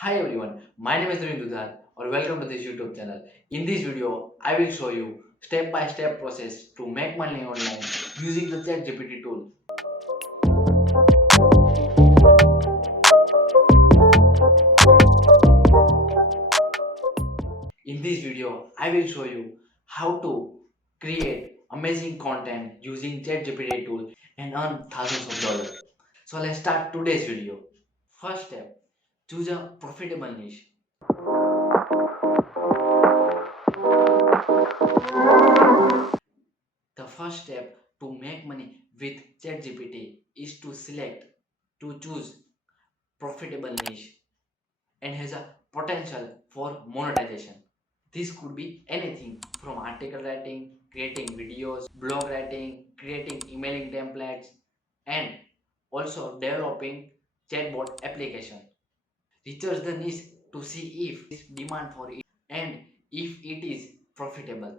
Hi everyone, my name is Dhruvin Dudhat or welcome to this YouTube channel. In this video, I will show you step-by-step process to make money online using the Chat GPT tool. In this video, I will show you how to create amazing content using Chat GPT tool and earn thousands of dollars. So let's start today's video. First step, choose a profitable niche. The first step to make money with ChatGPT is to choose profitable niche and has a potential for monetization. This could be anything from article writing, creating videos, blog writing, creating emailing templates, and also developing chatbot application. Research the niche to see if there is demand for it and if it is profitable.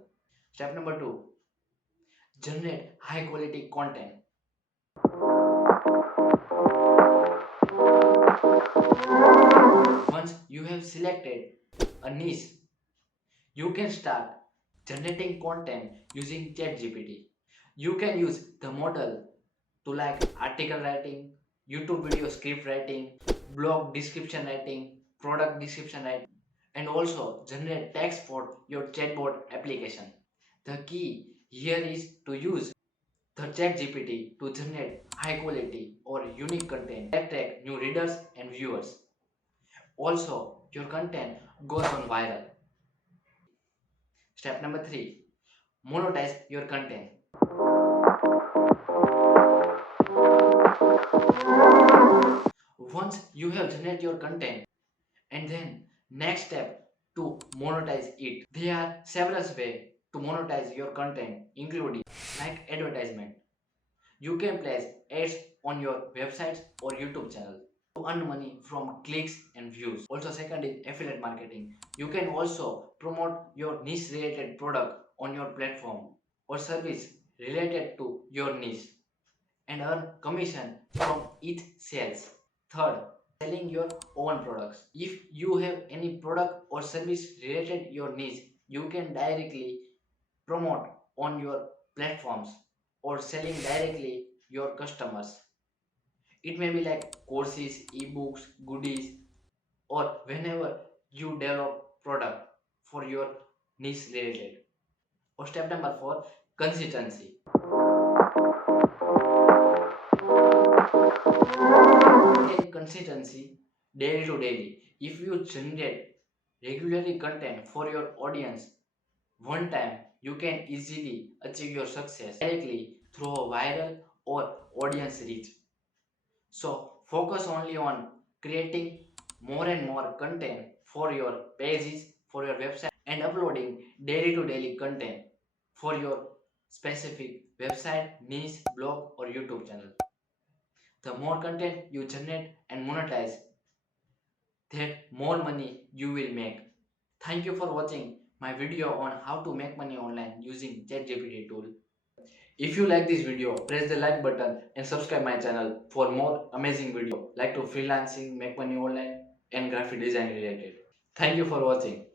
Step number 2, generate high quality content. Once you have selected a niche, you can start generating content using ChatGPT. You can use the model to like article writing, YouTube video script writing, blog description writing, product description writing, and also generate text for your chatbot application. The key here is to use the ChatGPT to generate high quality or unique content that attract new readers and viewers. Also, your content goes on viral. Step number 3, monetize your content. Once you have generated your content, and then next step to monetize it. There are several ways to monetize your content, including like advertisement. You can place ads on your websites or YouTube channel to earn money from clicks and views. Also, second is affiliate marketing. You can also promote your niche related product on your platform or service related to your niche and earn commission from each sales. Third, selling your own products. If you have any product or service related your niche, you can directly promote on your platforms or selling directly your customers. It may be like courses, ebooks, goodies, or whenever you develop product for your niche related. Or step number 4, consistency. Maintain consistency daily to daily. If you generate regularly content for your audience one time, you can easily achieve your success directly through a viral or audience reach. So focus only on creating more and more content for your pages, for your website, and uploading daily to daily content for your specific website, niche, blog, or YouTube channel. The more content you generate and monetize, that more money you will make. Thank you for watching my video on how to make money online using ChatGPT tool. If you like this video, press the like button and subscribe my channel for more amazing video like to freelancing, make money online and graphic design related. Thank you for watching.